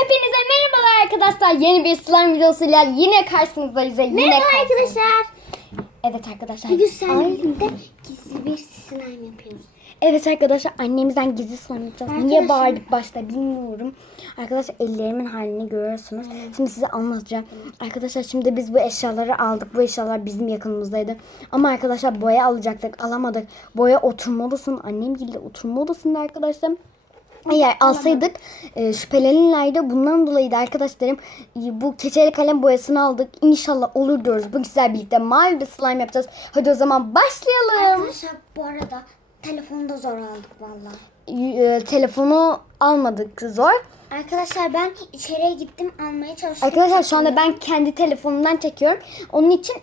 Hepinize merhabalar arkadaşlar. Yeni bir slime videosuyla yine karşınızdayız. Merhaba arkadaşlar. Evet arkadaşlar. Bugün seninle birlikte gizli bir slime yapıyoruz. Evet arkadaşlar, annemizden gizli slime yapacağız. Niye Arkadaşlar- bağırdık başta bilmiyorum. Arkadaşlar ellerimin halini görüyorsunuz. Şimdi size anlatacağım. Arkadaşlar şimdi biz bu eşyaları aldık. Bu eşyalar bizim yakınımızdaydı. Ama arkadaşlar boya alacaktık, alamadık. Boya oturma odasının, annem gibi oturma odasında arkadaşlar. Eğer alsaydık şüphelenirlerdi. Bundan dolayı da arkadaşlarım bu keçeli kalem boyasını aldık. İnşallah olur diyoruz. Bu güzel birlikte mavi bir slime yapacağız. Hadi o zaman başlayalım. Arkadaşlar bu arada telefonu da zor aldık vallahi. Telefonu almadık, zor. Arkadaşlar ben içeriye gittim almaya çalıştım. Arkadaşlar şu anda ben kendi telefonumdan çekiyorum. Onun için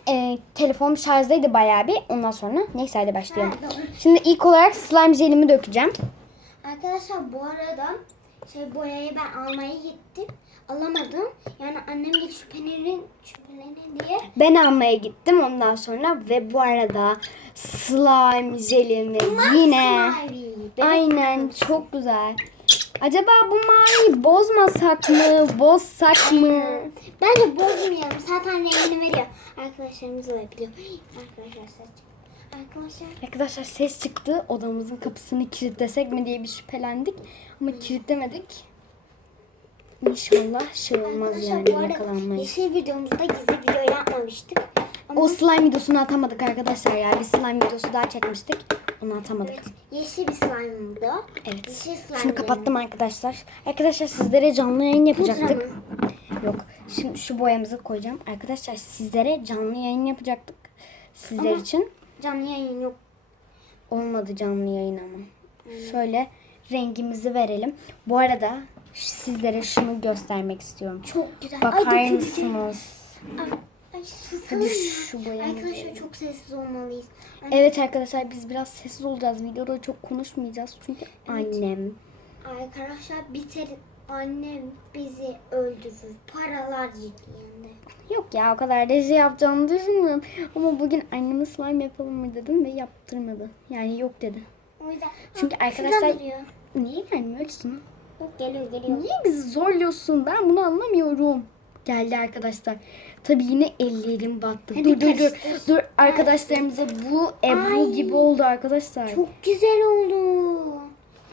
telefonum şarjdaydı bayağı bir. Ondan sonra neyse hadi başlayalım. Ha, doğru. Şimdi ilk olarak slime jelimi dökeceğim. Arkadaşlar bu arada boyayı ben almaya gittim. Alamadım. Yani annem de şüphelenir diye. Ben almaya gittim ondan sonra ve bu arada slime jelimiz yine. Mavi. Aynen, çok güzel. Acaba bu maviyi bozmasak mı? Bozsak mı? Bence bozmayalım. Zaten rengini veriyor. Arkadaşlarımız da biliyor. Arkadaşlar ses çıktı. Arkadaşlar ses çıktı. Odamızın kapısını kilitlesek mi diye bir şüphelendik. Ama kilitlemedik. İnşallah şey olmaz Arkadaşlar yani, bu arada yakalanmayız. yeşil videomuzda gizli video yapmamıştık. Ama O slime videosunu atamadık arkadaşlar ya. Bir slime videosu daha çekmiştik. Onu atamadık. evet, yeşil bir slime'dı o. Evet. Yeşil slime. Şunu kapattım arkadaşlar. Arkadaşlar sizlere canlı yayın yapacaktık. Pudra mı? Yok. Şimdi şu boyamızı koyacağım. Arkadaşlar sizlere canlı yayın yapacaktık. Sizler Ama- için. Canlı yayın yok. Olmadı canlı yayın ama. Şöyle rengimizi verelim. Bu arada sizlere şunu göstermek istiyorum. Çok güzel. Bakar döküldü. mısınız? Ay, susalım Hadi ya. şu boyamızı. Arkadaşlar çok sessiz olmalıyız. Evet arkadaşlar, biz biraz sessiz olacağız. Videoda çok konuşmayacağız. Çünkü annem. Arkadaşlar biterim. Annem bizi öldürür. Paralar ciddiğinde. Yok ya, o kadar da şey yapacağını düşünmüyorum. Ama bugün anneme slime yapalım mı dedim ve yaptırmadı. Yani yok dedi. O yüzden. Çünkü Ha, arkadaşlar- şuradan geliyor. Niye gelmiyorsun? Yok geliyor. Niye bizi zorluyorsun? Ben bunu anlamıyorum. Geldi arkadaşlar. Tabii yine ellerim battı. Hadi Dur. karıştır. Dur arkadaşlarımıza bu Ebru Ay. gibi oldu arkadaşlar. Çok güzel oldu.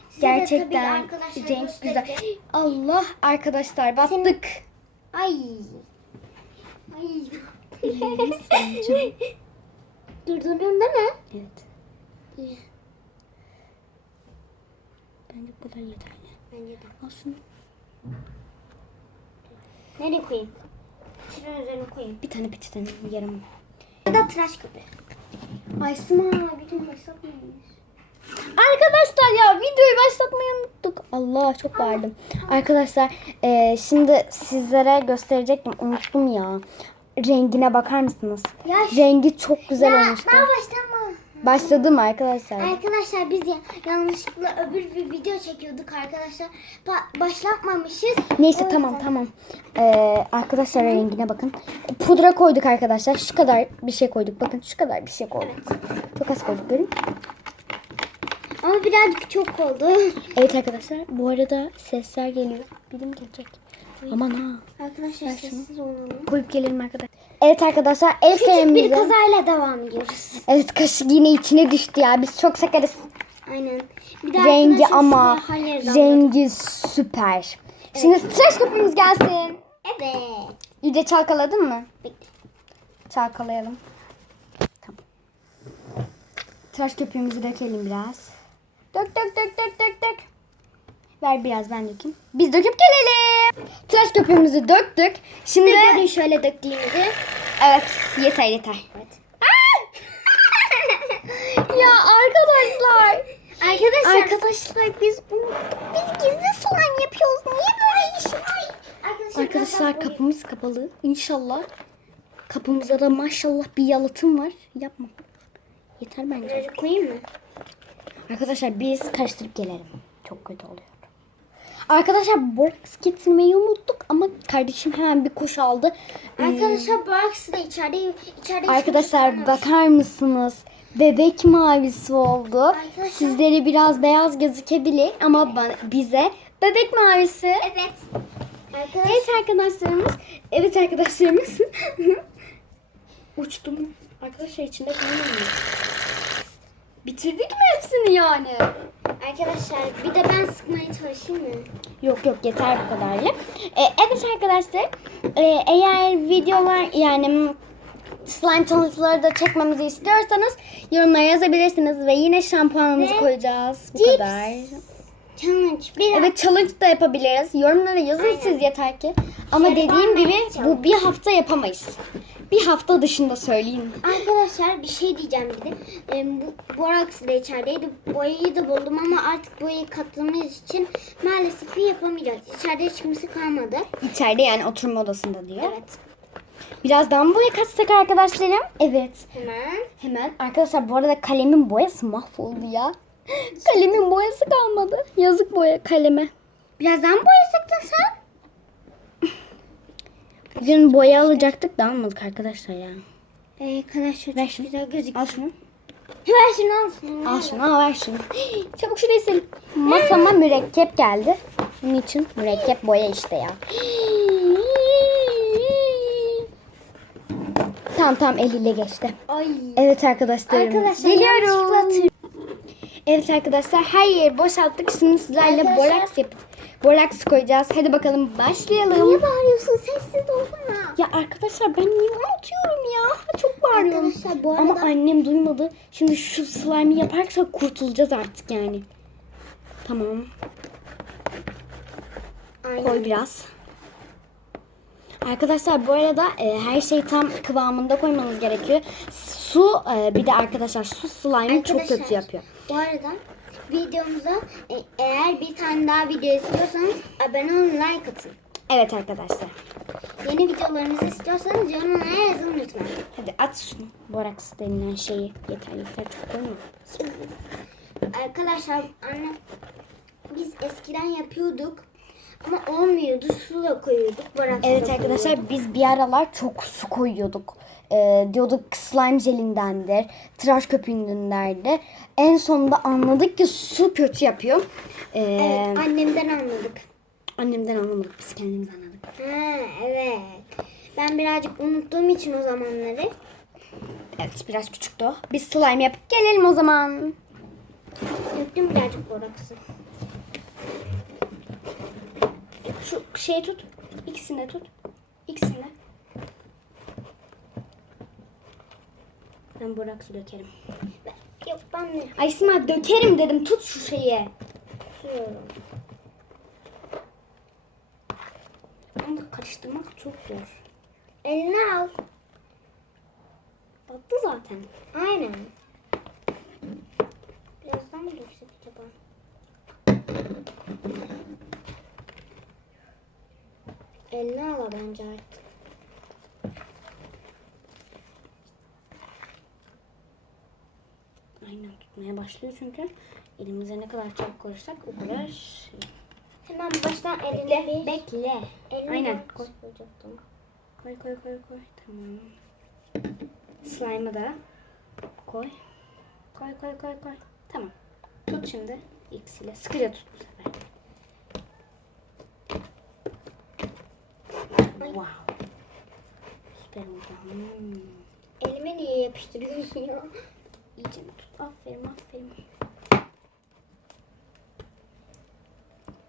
Size de tabii Gerçekten arkadaşlar renk güzel. göstereceğim. Allah arkadaşlar, battık. Ay. Ay. Durduruyorum değil mi? Evet. İyi. Bence bu kadar yeterli. Bence de. Al şunu. Nereye koyayım? Şunun üzerine koyayım. Bir tane peçeten yarım. Ya da tıraş köpüğü. Ay Sima bir gün başlatmayalım. Arkadaşlar ya, videoyu başlatmayı unuttuk. Allah, çok bağırdım. Arkadaşlar şimdi sizlere gösterecektim. Unuttum ya. Rengine bakar mısınız? Ya Rengi çok güzel olmuştu. daha başlama. Başladı mı arkadaşlar? Arkadaşlar biz yanlışlıkla öbür bir video çekiyorduk arkadaşlar. Başlatmamışız. Neyse O tamam yüzden- tamam. Arkadaşlar rengine bakın. Pudra koyduk arkadaşlar. Şu kadar bir şey koyduk. Bakın şu kadar bir şey koyduk. Çok az koyduk, görün. Ama birazcık çok oldu. Evet arkadaşlar, bu arada sesler geliyor. Birim gelecek. Aman ha. Arkadaşlar sessiz olalım. Koyup gelelim arkadaşlar. Evet arkadaşlar, el Küçük bir kremimizi. kazayla devam ediyoruz. Evet, kaşık yine içine düştü ya. Biz çok sakarız. Aynen. Bir de Rengi arkadaşlar ama şuraya hayır rengi süper. Şimdi tıraş köpüğümüz gelsin. Evet. İyice çalkaladın mı? Bekle. Çalkalayalım. Tamam. Tıraş köpüğümüzü dökelim biraz. Dök. Ver biraz, ben dökeyim. Biz döküp gelelim. Tıraş köpüğümüzü döktük. Şimdi Görün şöyle döktüğümüzü. evet, yeter. Evet. Ya arkadaşlar. Arkadaşlar biz gizli slime yapıyoruz. Niye böyle iş? Arkadaşlar kapımız kapalı. İnşallah kapımızda da maşallah bir yalıtım var. Yapma. Yeter bence. Birazcık koyayım mı? Arkadaşlar biz karıştırıp gelelim. Çok kötü oluyor. Arkadaşlar boraks getirmeyi unuttuk ama kardeşim hemen bir koş aldı. Arkadaşlar bu aksı da içeride Arkadaşlar bakar mısınız? Bebek mavisi oldu. Arkadaşlar- Sizlere biraz beyaz gözükebilir ama bize bebek mavisi. Evet. Evet arkadaşlarımız. Evet arkadaşlarımız. Uçtum. Arkadaşlar içinde kalmıyor. Bitirdik mi hepsini yani? Arkadaşlar bir de ben sıkmaya çalışayım mı? Yok yok yeter bu kadarlık. Evet arkadaşlar eğer videolar yani slime challenge'ları da çekmemizi istiyorsanız yorumlara yazabilirsiniz ve yine şampuanımızı Ve koyacağız. Bu cips. kadar. Challenge. Bir Evet challenge da yapabiliriz. Yorumlara yazın Aynen. siz yeter ki. Ama Şöyle dediğim gibi challenge. bu bir hafta yapamayız. Bir hafta dışında söyleyeyim. Arkadaşlar bir şey diyeceğim bir de. Bu Borax da içerideydi. Boyayı da buldum ama artık boyayı kattığımız için maalesef yapamayacağız. İçeride hiç kimse kalmadı. İçeride yani oturma odasında diyor. Evet. Birazdan boya katacak arkadaşlarım. Evet. Hemen. Hemen. Arkadaşlar bu arada kalemin boyası mahvoldu ya. Kalemin boyası kalmadı. Yazık boya kaleme. Birazdan boya sıktın sen. Bugün boya alacaktık da almadık arkadaşlar ya. Arkadaşlar Ver çok şunu. güzel gözüküyor. Al şunu. Ver şunu al şunu. Al şunu al ver şunu. Çabuk şurayı sil. Masama mürekkep geldi. Bunun için mürekkep boya işte ya. Tamam eliyle geçti. Ay. Evet arkadaşlarım. Arkadaşlar Geliyorum. yanlışlıkla Evet arkadaşlar her yeri boşalttık. Şimdi sizlerle Arkadaşlar- boraks koyacağız. Hadi bakalım başlayalım. Niye bağırıyorsun? Sessiz olsana. Ya arkadaşlar ben niye unutuyorum ya? Çok bağırıyorum. Arkadaşlar bu Ama arada annem duymadı. Şimdi şu slime'ı yaparsak kurtulacağız artık yani. Tamam. Aynen. Koy biraz. Arkadaşlar bu arada her şeyi tam kıvamında koymanız gerekiyor. Su bir de arkadaşlar su slime'ı çok Arkadaşlar, kötü yapıyor. Bu arada videomuza eğer bir tane daha video istiyorsanız abone olun, like atın. Evet arkadaşlar. Yeni videolarımızı istiyorsanız yorumlara yazın lütfen. Hadi at şunu. Boraks denilen şeyi. Yeter çok koyma. Arkadaşlar anne biz eskiden yapıyorduk ama olmuyordu. Su da koyuyorduk. Borax Evet da arkadaşlar koyuyorduk. biz bir aralar çok su koyuyorduk. Diyorduk slime jelindendir, tıraş köpüğündendir. En sonunda anladık ki su kötü yapıyor. Evet, annemden anladık. Annemden anlamadık, biz kendimiz anladık. Ha, evet. Ben birazcık unuttuğum için o zamanları. Evet biraz küçüktü o. Biz slime yapıp gelelim o zaman. Döktüm birazcık boraksı. Şu şeyi tut. İkisini de tut. İkisini de. Ben boraksı dökerim. Yok ben de Ay Sima dökerim dedim. Tut şu şeyi. tutuyorum. Onu da karıştırmak çok zor. Eline al. Battı zaten. Aynen. Birazdan mı döksek acaba? Eline al bence artık. Aynen tutmaya başlıyor çünkü elimize ne kadar çabuk koyarsak o kadar şey. Hemen baştan eline bir... Bekle. Eline Aynen. bir koyacaktım. Koy. Tamam. Slime'ı da koy. Koy. Tamam. Tut şimdi. İkisiyle. Sıkıca tut bu sefer. Wow. Süper oldu. Elime niye yapıştırıyorsun ya? İyice mi tut? Aferin.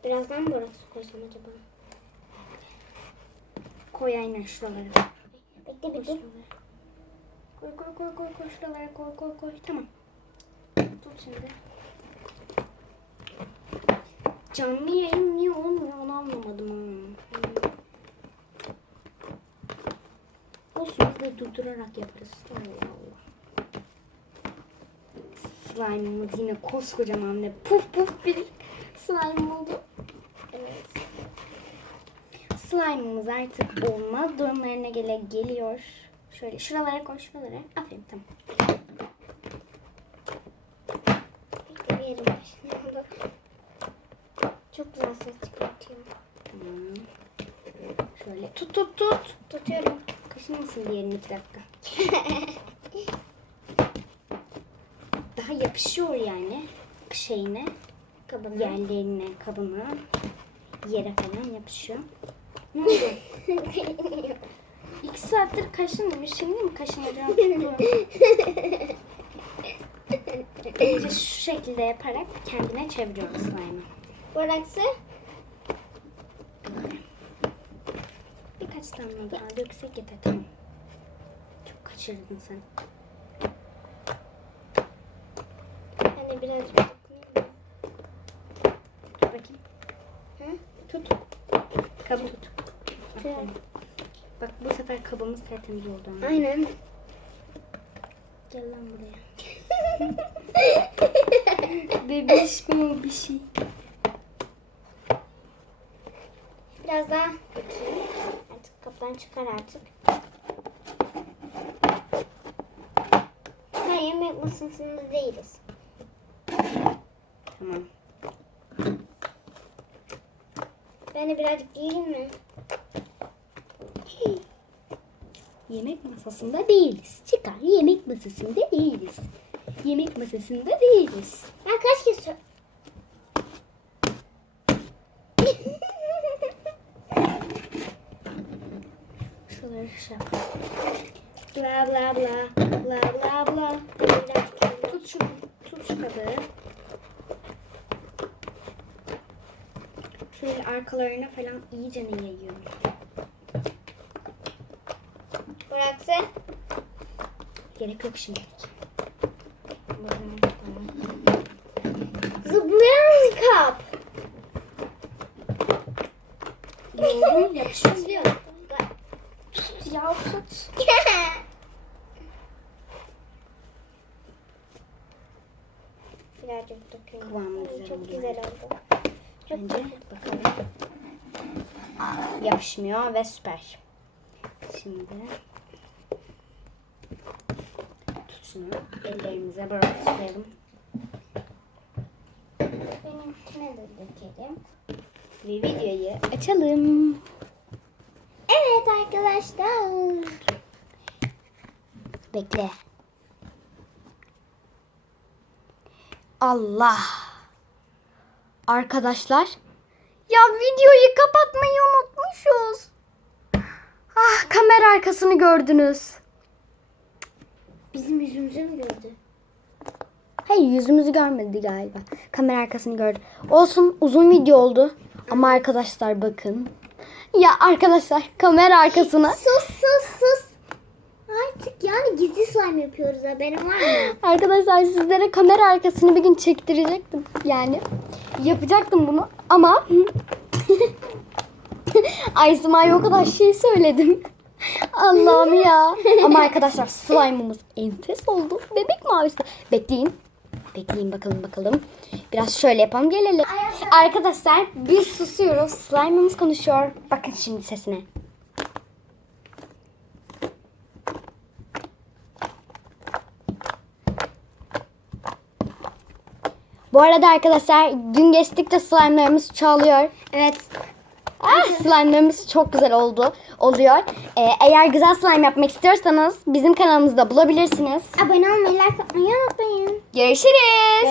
Birazdan mı orası koysam acaba? Koy aynen şuralara. Bekle bir dur. Koy şuralara koy. Tamam. Tut şimdi. Canlı yayın niye olmuyor onu anlamadım. Olsun biz de durdurarak yaparız. Allah Allah. Slime'ımız yine koskocaman ve puf bir slime oldu. Evet. Slime'ımız artık olma durumlarına geliyor. Şöyle şuralara koy şuralara. Aferin tamam. Bekle bir yerim başlıyor. Çok güzel ses çıkartıyor. Tamam. Şöyle tut. Tutuyorum. Kaşınmasın diğerini 2 dakika. Daha yapışıyor yani şeyine, Kabına. yerlerine, kabına, yere falan yapışıyor. Ne oldu? 2 saattir kaşınmış. Şimdi mi kaşınacağım? Önce şu şekilde yaparak kendine çeviriyoruz slime'ı. Boraksı. Birkaç damla daha döksek yeter. Tamam. Çok kaçırdın sen. Hani birazcık dokunayım mı? Dur bakayım. Hı? Tut. Kabı tut. Aferin. Bak bu sefer kabımız tertemiz oldu. Ama. Aynen. Gel lan buraya. Bebiş mi bir şey? Biraz daha bakayım. Artık kaptan çıkar artık. Ha, yemek masasında değiliz. Tamam. Ben de birazcık yiyeyim mi? Yemek masasında değiliz. Çıkar. Yemek masasında değiliz. Yemek masasında değiliz. Ben kaç kez Şuraları şey yap. bla bla bla bla bla bla. Birazcık Tut şu kabağı. Şöyle arkalarına falan iyice yayıyorum. Boraksı. Gerek yok şimdilik. Zıplayan kap. Yoğurdum yapışıyor. Zıplıyor. Tut ya tut. Birazcık döküyorum. Kıvamı güzel Çok oluyor. güzel oldu. Bence bakalım. Yapışmıyor ve süper. Şimdi tut şunu. Ellerimize bırak koyalım. Benimkine de dökelim. Ve videoyu açalım. Evet arkadaşlar. Bekle. Allah. Arkadaşlar. Ya videoyu kapatmayı unutmuşuz. Ah, kamera arkasını gördünüz. Bizim yüzümüzü mü gördü? Hayır, yüzümüzü görmedi galiba. Kamera arkasını gördü. Olsun, uzun video oldu. Ama arkadaşlar bakın. Ya arkadaşlar, kamera arkasına. Sus. Artık yani gizli slime yapıyoruz, haberin var mı? Arkadaşlar sizlere kamera arkasını bir gün çektirecektim. Yani yapacaktım bunu ama Aysima'ya o kadar şey söyledim. Allah'ım ya. Ama arkadaşlar slime'ımız enfes oldu. Bebek mavisi. Bekleyin. Bekleyin bakalım. Biraz şöyle yapalım gelelim. Arkadaşlar biz susuyoruz. Slime'ımız konuşuyor. Bakın şimdi sesine. Bu arada arkadaşlar gün geçtikçe slime'larımız çoğalıyor. Evet. Slime'larımız çok güzel oluyor. Eğer güzel slime yapmak istiyorsanız bizim kanalımızda bulabilirsiniz. Abone olmayı, like atmayı unutmayın. Görüşürüz.